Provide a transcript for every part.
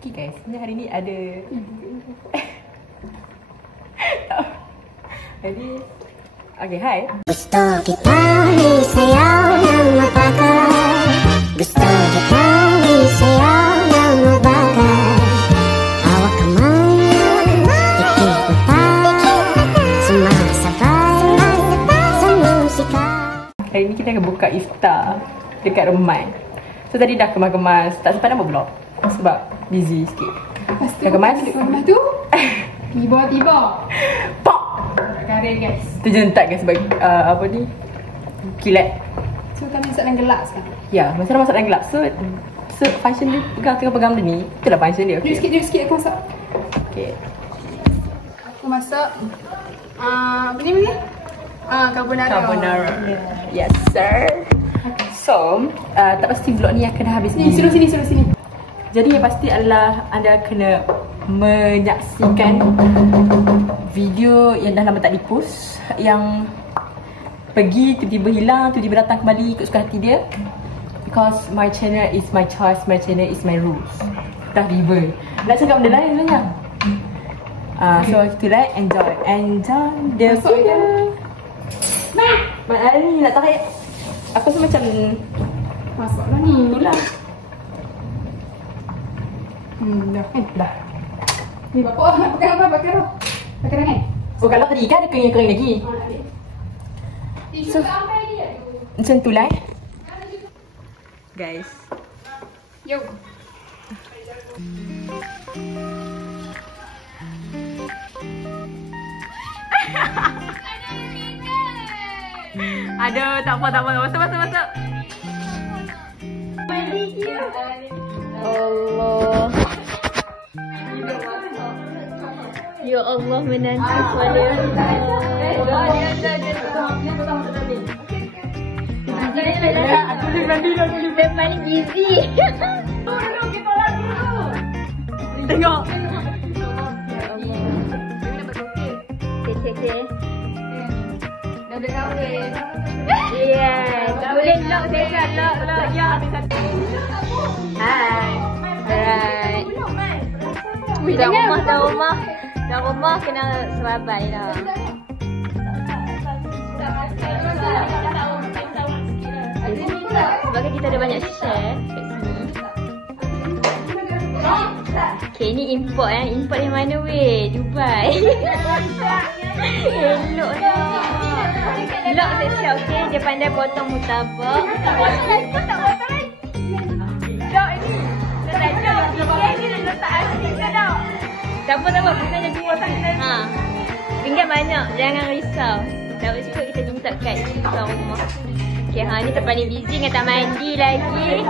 Okay guys, sebenarnya hari ni ada jadi okay, hai. Gusto kita di sayaw ng mapakal. Gusto kita di sayaw ng mabakal. Hawak kamay, ikikutan, sumasabay sa musika. Hari ni kita akan buka iftar dekat rumah. So tadi dah kemas-kemas, tak sempat nak buat vlog sebab busy sikit. Dah kemas. Lepas tu tiba-tiba Pok! garing guys. Terjentak guys sebab apa ni? Kilat. So kami masak dalam gelap sekarang. Ya, masa dah masak dalam gelap. So function dia tengah pegang benda ni. Itulah function dia. Jom sikit aku masak. Okay. Aku masak apa ni? Carbonara. Carbonara. Yes sir. So, tak pasti vlog ni akan habis Ni suruh sini. Jadi yang pasti adalah anda kena menyaksikan video yang dah lama tak di-post, yang pergi tiba-tiba hilang, tiba-tiba datang kembali ikut suka hati dia. Because my channel is my choice, my channel is my rules. Dah river. Nak cakap benda lain sebenarnya. So kita like enjoy the Masuk video. Nah, Mak Ali nak tarik. Aku rasa macam masuklah ni. itulah. Dah kan? Dah. Ni bapak nak pakai apa? Pakai tangan. Oh kalau tadi kan ada kering-kering lagi. So, macam tu lah guys. Yo. Aduh, tak apa. Masuk. Allah. Ya Allah menanti pada Aku boleh mandi lah. dia paling busy. Tengok. Okay. Dah ada kahwin. Yes. Boleh lock saya lock. Ya, habis satu. Hai. Alright. Dah rumah kena serabai dah. Sebab kita ada banyak share kat sini. Okay, ni import Import dari mana weh? Dubai. Elok dah. Lock siap-siap, okay? Dia pandai potong mutabak. Lock ni. Letak asing ke tau? Tak apa. Bukannya dua tangan. Tinggal banyak. Jangan risau. Tak cukup kita minta kad kat rumah. Okay, ni terpaling busy dengan tak mandi lagi.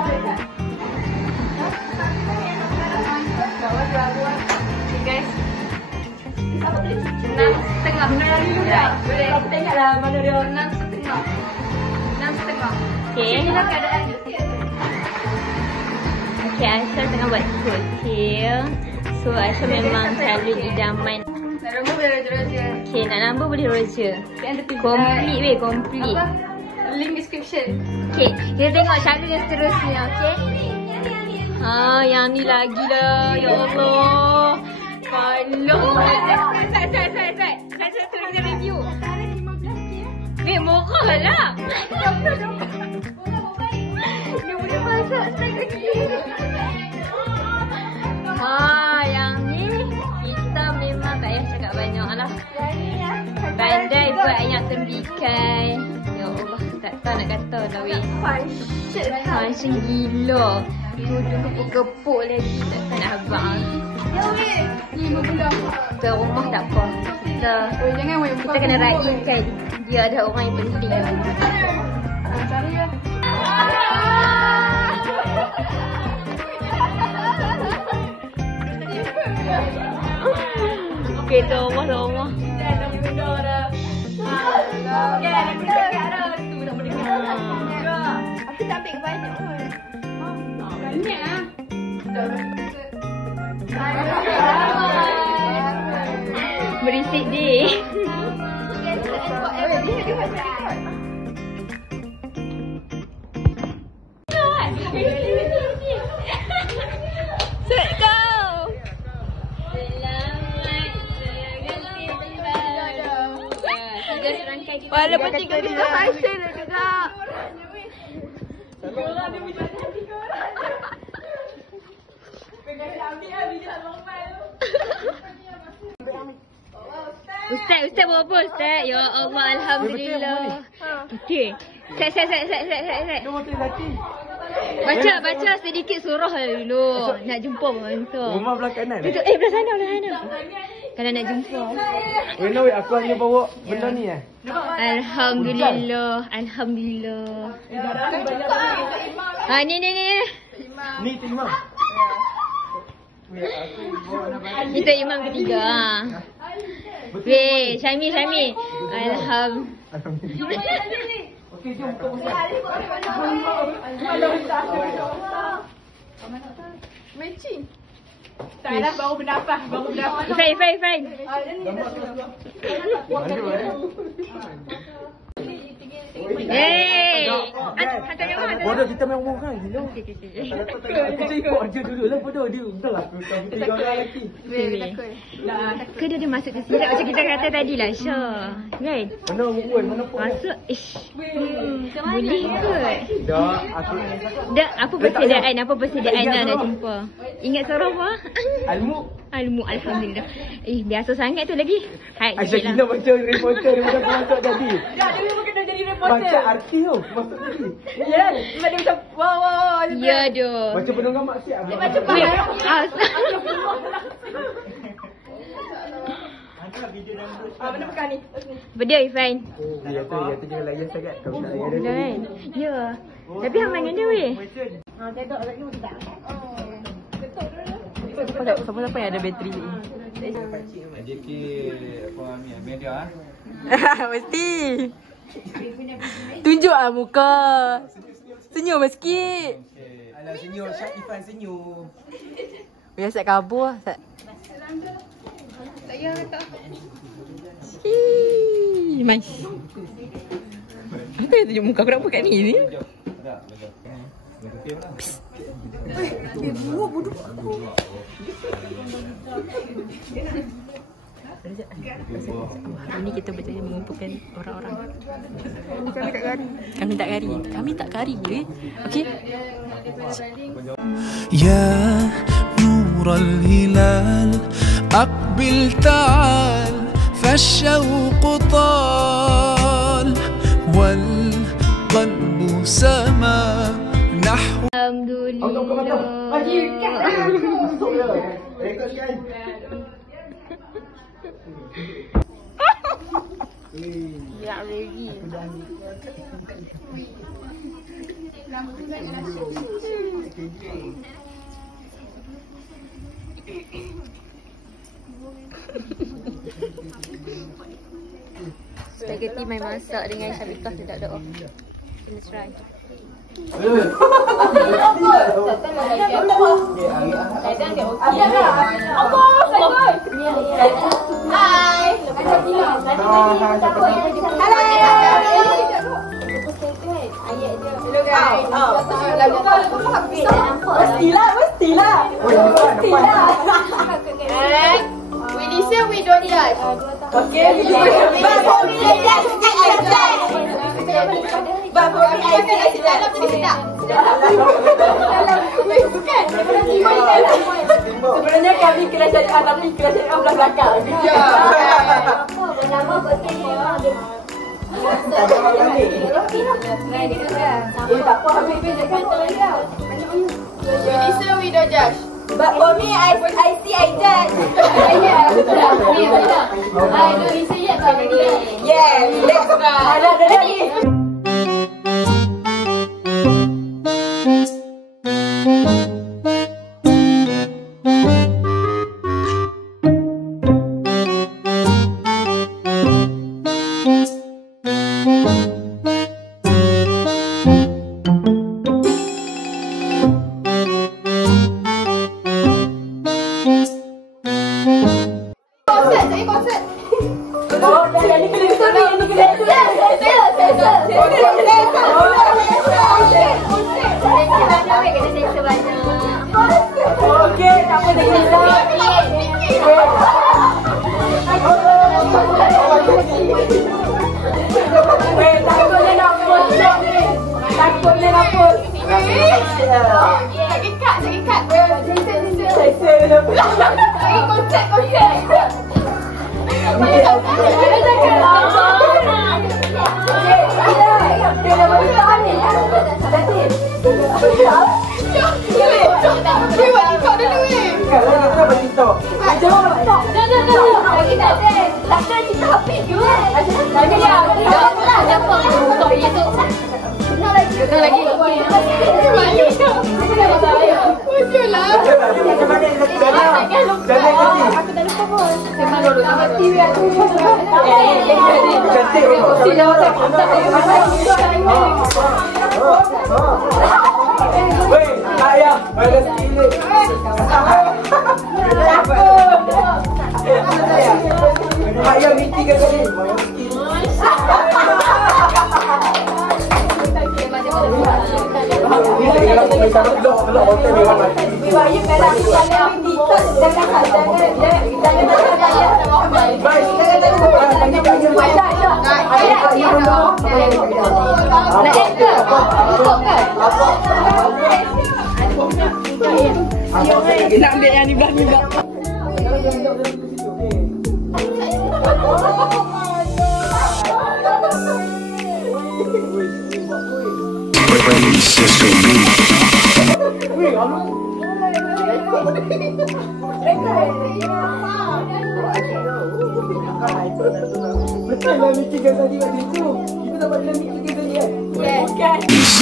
Okay guys. 6.5. Right. Boleh aku tengoklah mana dia. 6.5. Okay. Inilah keadaan dia. Okay, Aisyah tengah buat kotil. So Aisyah memang selalu idaman. Nak nombor boleh roja. Okay, nak number boleh roja. Complete weh, complete. Link description. Okay, kita tengok calon yang seterusnya, okay? Yang ni lagi lah. Ya Allah. Kalau saya terusnya review. Murah lah. Dia boleh masak sekali. Yang ni kita memang tak payah cakap banyak lah. Pandai buat ayam tembikai. Ya Allah, tak tahu nak kata lah weh. Function gila. Tudung kepuk-kepuk lagi. Takkan nak habang. Ya weh. Ni membudak. Kita rumah tak apa. Jangan weh. Kita kena raikan dia ada orang yang penting. Cari lah. Okay, tu rumah. Aku tak ambil banyak pun. Banyak lah. Berisik dia. Set go. Walaupun 3 juta fashion juga. Ustaz buat apa Ustaz? Ya Allah, alhamdulillah. Okey. Set. Baca sedikit surah dulu. Nak jumpa mentor. Rumah belah kanan. Belah sana. Kalau nak jumpa. Wena aku hanya bawa benda ni Alhamdulillah. Ni. Ni tu imam. Kita imam ketiga. Weh, Syami. Alhamdulillah. Okey, jom buka buka. Matching. Tak dah baru bernafas. Ifai. Hantar yang mana? Bodoh kita main umum kan gila. Aku tengok je dulu lah bodoh dia. Betul lah. Kita 3 orang lelaki. Ke dia masuk ke sini macam kita kata tadi lah Syah. Kan? Mana umum mana pun. Masuk. Boleh ke? Dah aku Apa persediaan nak jumpa? Ingat surah apa? Almu, alhamdulillah. Biasa sangat tu lagi. Hai, Aisyah gila baca reporter dia macam masuk tadi. Dia memang kena jadi reporter. Baca arti tu masuk tadi. Ya, dia macam wow. Ya doh. Baca penunggang maksiat. Dia macam mana pekan ni? Benda Ifan. Ya tu jangan layan sangat. Kau nak layan Dah kan? Ya. Tapi hang dengan dia weh. Siapa yang ada bateri ni? JK apa ni media Mesti. Tunjuk muka. Senyum sikit. Alah senyum Syah Ifan senyum. Biasa kabur Sat. Saya tak. Mas. Apa yang tunjuk muka aku nak buat kat ni? Hari ni kita berjaya mengumpulkan orang-orang. Kami tak kari. Okey. يا نور الهلال أقبل تعال فالشوق طال والقلب سما نحو Alhamdulillah. Ya ready. Spaghetti main masak dengan Syabikah tidak ada off. Let's try. Mestilah. We listen, we don't judge. Okey. But for me, yes, I judge. But for me, I judge. Dalam tu sedap. Bukan. Sebenarnya kami kelas syariah tapi kelas syariah belah belakang. Ya. Nama betul memang dia. Tak apa habis cakap dia. We listen, we don't judge. But for me, I see I judge. I don't listen yet, but Yes, let's try. Ada lagi. Okey, tak apa dah kita. boleh dapur. Lagi kat. Konsep. Ayam miti ke tadi? Nak ambil yang ni belah. Betul lah miti ke tadi kat situ. Kita dapat miti ke tadi kan? Yes.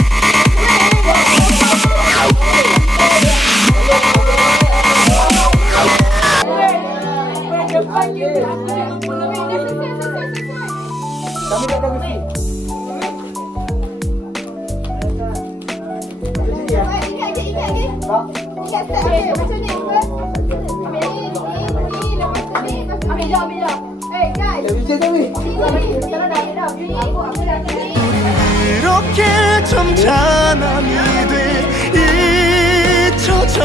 Kami datang mesti. 이렇게 점잖함이 돼 잊혀져.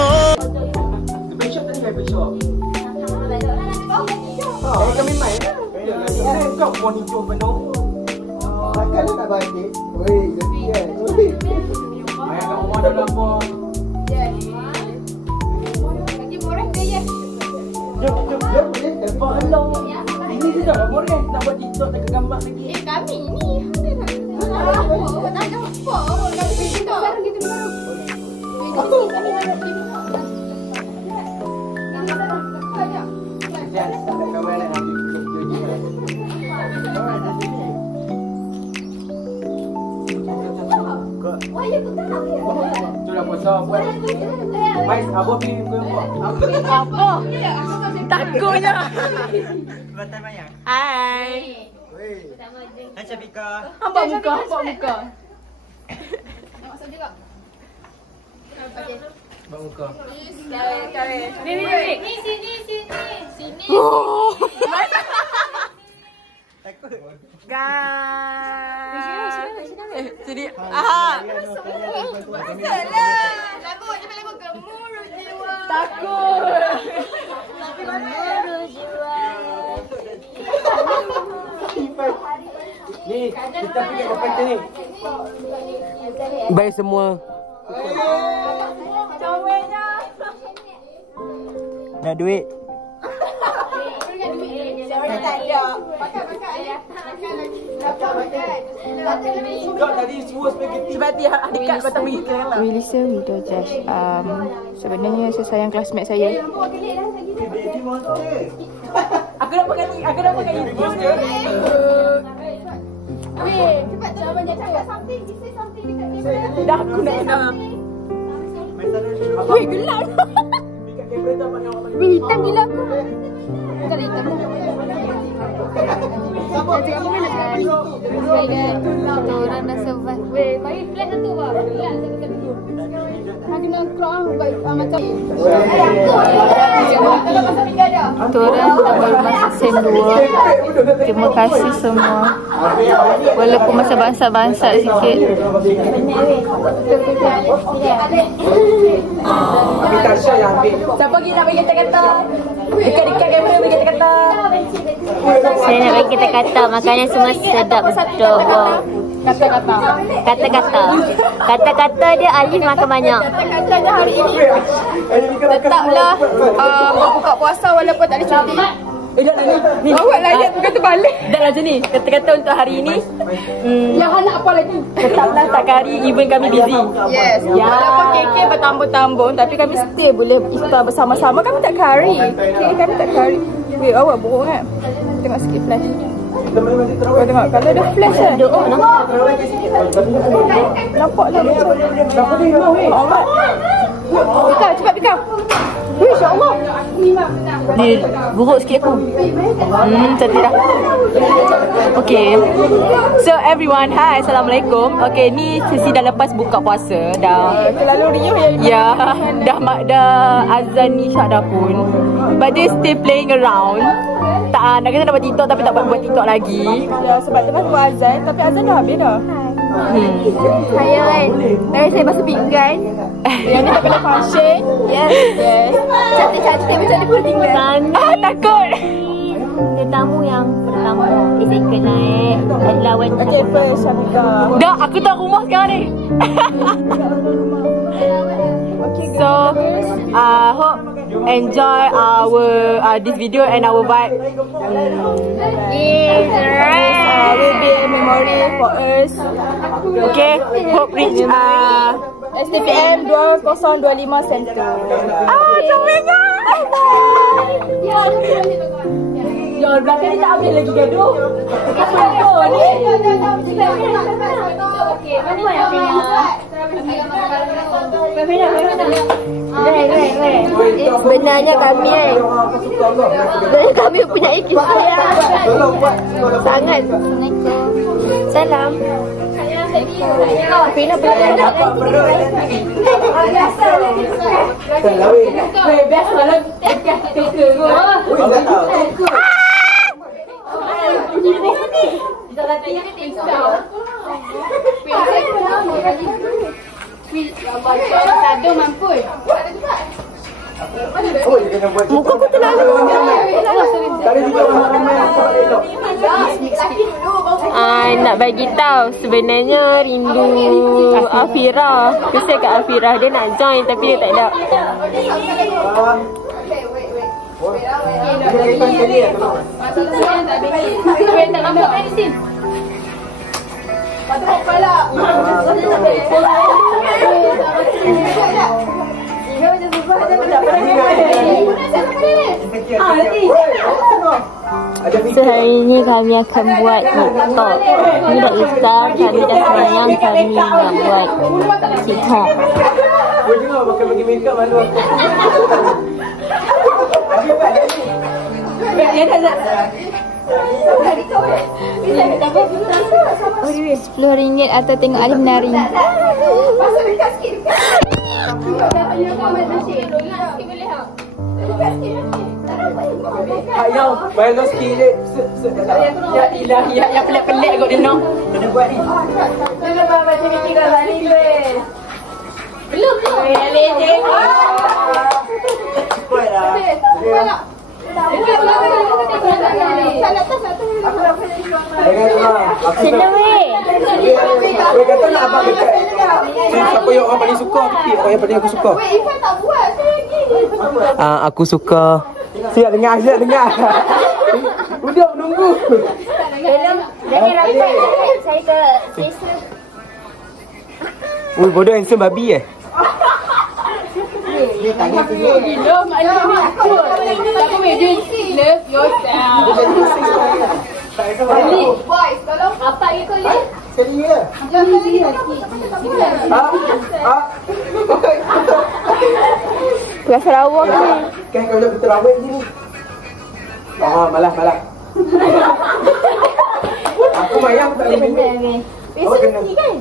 Besok tadi kan besok. Kami main. Kau monitor penuh. Takkan nak balik. Weh, jadi kan. Ayah kat rumah dalam apa? Lagi murah dia ya. Jom boleh. Tempat long. Ini sudah lah boleh. Nak buat TikTok tak gambar lagi. Kami ni. Tak ada apa. Kami TikTok. Sekarang kita baru. Kami ada sini. Jangan tak ada kamera nak ambil. Wah, ya betul. Tu dah puasa buat. Mais, abah pilih muka apa? Apa? Takutnya. Batal mayang. Hai. Weh. Macam Pika. Apa muka? Maksud juga. Okey. Buat muka. Ni. Sini. Takut. Guys. Jadi, aha. Masalah. Lagu gemuruh jiwa. Takut. Gemuruh jiwa. Ni, kita pergi ke pantai ni. Bye semua. Cowoknya. Nak duit? Saya tak ada. Makan ya. Makan lagi. Kau tadi semua spaghetti. Sebab dia adik kat batang pergi ke lah. We listen, we don't judge. Sebenarnya saya sayang classmate saya. Aku nak pakai ini. Weh, cepat jawapan dia cakap something. He say something dekat kamera. Dah aku nak kena. Weh, gelap. Dekat kamera tak banyak orang. Weh, hitam gila aku. Bukan hitam dah. Saya cakap mana kan? Kita orang dah survive. Weh, bagi flash satu bah. Gelap saya kata dulu. Nak kena keluar macam Kita orang dah baru masuk SEM 2. Terima kasih semua. Walaupun masa bansat-bansat sikit. Siapa lagi nak bagi kata-kata? Dekat-dekat kamera bagi kata-kata. Saya nak bagi kata-kata makanan semua sedap betul. Kata-kata. Kata-kata dia Alif makan banyak. Kata-katanya hari ini tetaplah berbuka puasa walaupun tak ada cuti. Ni. Awak layan kata balik. Dah lah macam ni. Kata-kata untuk hari ini. Yang nak apa lagi? Tetaplah setiap hari even kami busy. Yes. Ya. Walaupun KK bertambung-tambung tapi kami still boleh iftar bersama-sama. Kami tak kari. Okay, kami tak kari. Wait, awak bohong kan? Tengok sikit flash. Kau tengok kalau ada flash kan? Nampak lah macam. Alright. Pikau, cepat pikau. InsyaAllah. Ni buruk sikit aku. Cantik dah. Okay. So everyone, hi, Assalamualaikum. Okay, ni sesi dah lepas buka puasa. Dah. Terlalu riuh Ya, dah azan ni Syak dah pun. But they still playing around. Tak, nak kata nak buat TikTok tapi tak buat TikTok lagi. Ya, sebab tengah buat azan tapi azan dah habis dah. Saya kan, tadi saya basuh pinggan. Yang ni tak kena function. Yes. Cantik-cantik macam dia pun tinggal. Takut. Tetamu yang pertama di second naik lawan. Okay, first Syafika. Dah, aku tak rumah sekarang ni. So, hope enjoy our this video and our vibe. Will be a memory for us. Okay, hope reach STPM 2025 Center. Comel-nya. Ya, belakang ni tak habis lagi gaduh. Gaduh ni. Sebenarnya kami punya kisah sangat. Salam. Fina boleh Biasa lah. muka aku terlalu. Nak bagi tahu sebenarnya rindu Afira. Kisah kat Afira dia nak join tapi dia tak ada. So hari ini kami akan buat TikTok. Ini dah iftar, kami dah semayang, kami nak buat TikTok. Boleh juga pakai bagi makeup malu aku. RM10 atau tengok Alif menari. Ayam, bayar kau sikit je. Ya ilahi, yang pelik-pelik kot dia nak. Kena buat ni. Belum. Cepat lah. Senang weh. Weh kata nak abang dekat. Siapa yang orang paling suka? Orang yang paling aku suka. Ifan tak buat, saya lagi. Aku suka. Siap dengar. Duduk menunggu. Jadi rapat saya ke Sisa. Ui, bodoh handsome babi Gila maknanya ni aku. Tak boleh je love yourself. Boys, tolong rapat ke kau ni? Sekali je. Pulang Sarawak ni. Kan kau nak terawih je ni. Malah. Aku mayang tak boleh minum. Besok ni kan?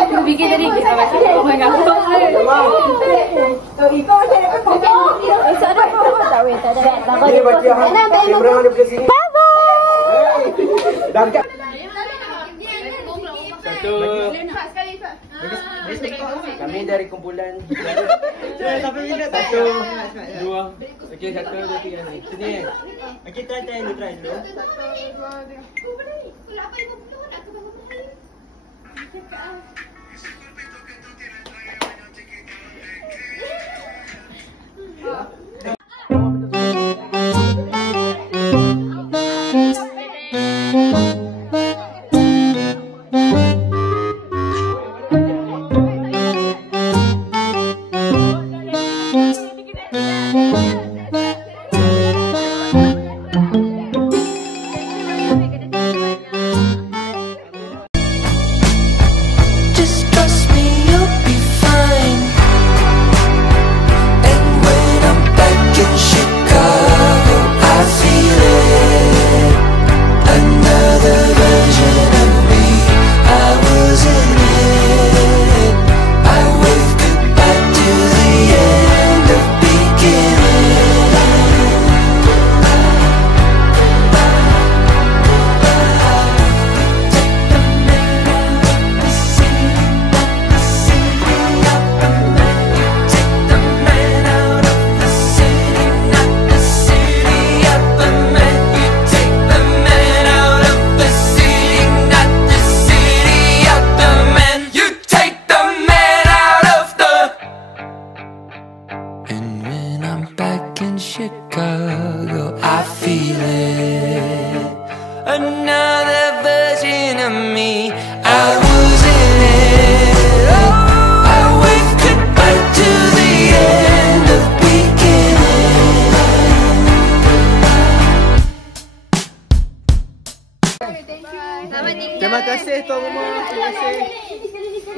Aku fikir tadi kita macam orang kampung. Ikut macam nak potong. Esok ada apa tak weh? Tak ada. Dia bagi kamera dia belah sini. Bye-bye. Dah dekat. Satu. Kami dari kumpulan. Satu, dua. Okey, 1, 2, 3 ni. Sini. Okey, try dulu. 1, 2, 3. Chicago, I feel it. Another version of me, I was in it. Oh, I waved goodbye to the end of beginning. Terima kasih Tuan Rumah. Terima kasih.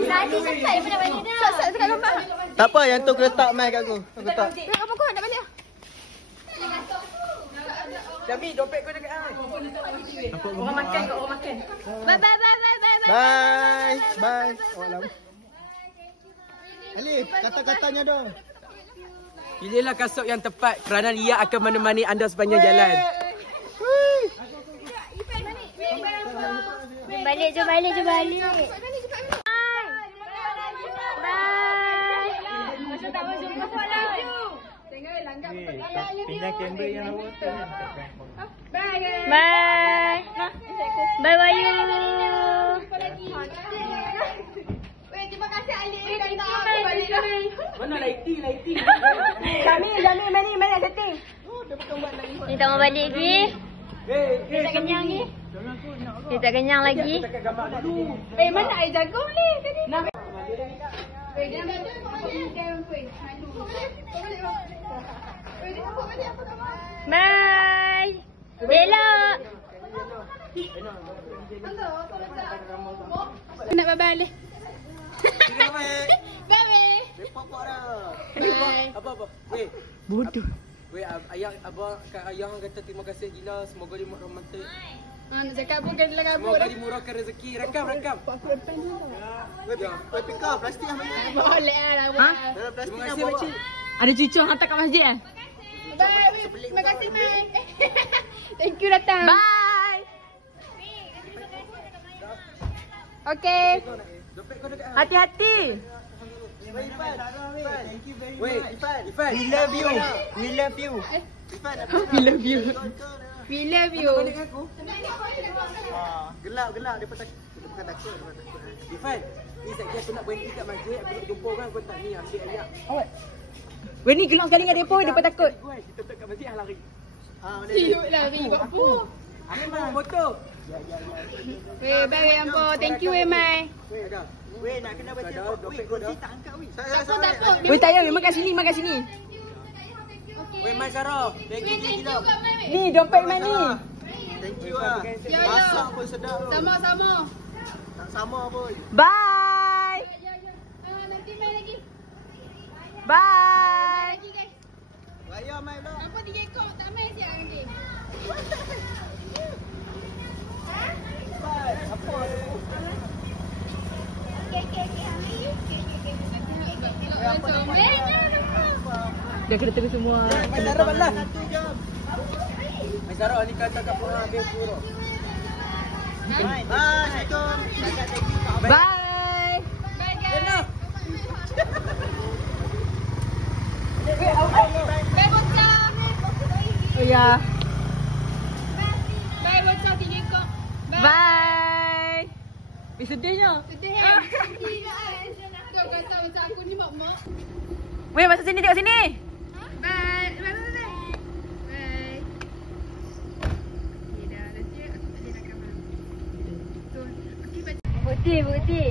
Nanti sampai mana balik dah. Sat dekat gambar. Tak apa, yang tu aku letak mic kat aku. Aku letak. Apa kau nak balik? Jami, dompet kau dekat ah. Orang makan kat orang makan. Bye bye bye bye bye. Bye. Bye. Awak lama. Ali, kata-katanya dong. Pilihlah kasut yang tepat kerana ia akan menemani anda sepanjang jalan. Balik je balik. Bye. Macam tak masuk kepala laju. Pindah kamera yang awak tu. Bye. Bye. Bye Bayu. Terima kasih Ali. Kata aku balik dah. Mana lighting? Jami, mana setting? Ni tak mau balik lagi. Dia tak kenyang lagi. Dia tak kenyang lagi. Mana air jagung ni tadi? Bye. Belok. Nak bye-bye Ali. Bye. Apa? Weh. Bodoh. Weh, ayah abang kat ayah kata terima kasih gila, semoga dia romantik. Nak cakap pun kena kabut. Semoga dimurahkan rezeki. Rakam. Weh, pika plastik yang mana? Boleh lah. Dalam plastik Terima yang kasih bawa. makcik. Ada cucu hantar kat masjid eh? Bye. Terima kasih Mek. Thank you datang. Bye. Okay. Dompet kau dekat. Hati-hati. Weh, Ifan. We love you. We love you. We love you. Gelap. Dia bukan takut. Ifan, ni sekejap aku nak berhenti kat masjid. Aku nak jumpa orang, aku tak ni ambil ayat. Weh ni gelap sekali dengan depa, depa takut. Kita tak kat masjid lari. Hidup lah Wi. Buat apa? Aku mau motor. Bye Ampo. Thank you Mai. Weh, nak kena baca dompet kau dah. Tak angkat weh. Takut. Weh tak payah, memang kat sini. Weh, Mai Sarah. Thank you gila. Ni dompet Mai ni. Thank you ah. Masak pun sedap tu. Sama-sama. Tak sama pun. Bye. Nanti main lagi. Bye. Raya mai pula. Apa 3 ekor tak main siap nanti. Dah kena terus semua. Mai Sarah balas. Mai Sarah ni kata kat orang habis suruh. Assalamualaikum. Bye. Bye guys. Bye bocah. Oh ya. Bye bocah 3 ekor. Bye. Sedihnya. Sedih kan? Sedih kan? Tu kata macam aku ni mak-mak. Weh, masuk sini, tengok sini. Bye. Bye. Okay, dah. Nanti aku tak boleh nak kamar. So, okay, baca. Bukti.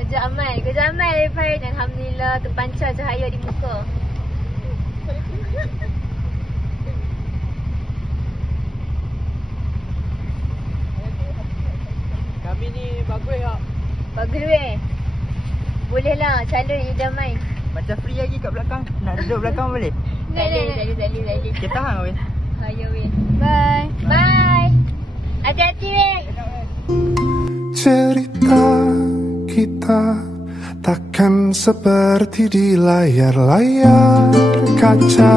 Kerja amal Farid. Alhamdulillah terpancar cahaya di muka. Kami ni bagus tak? Bagus weh. Boleh lah calon idaman. Macam free lagi kat belakang. Nak duduk belakang boleh? Salih. Kita tahan weh. Ayo weh. Bye. Hati-hati weh. Cerita kita takkan seperti di layar kaca.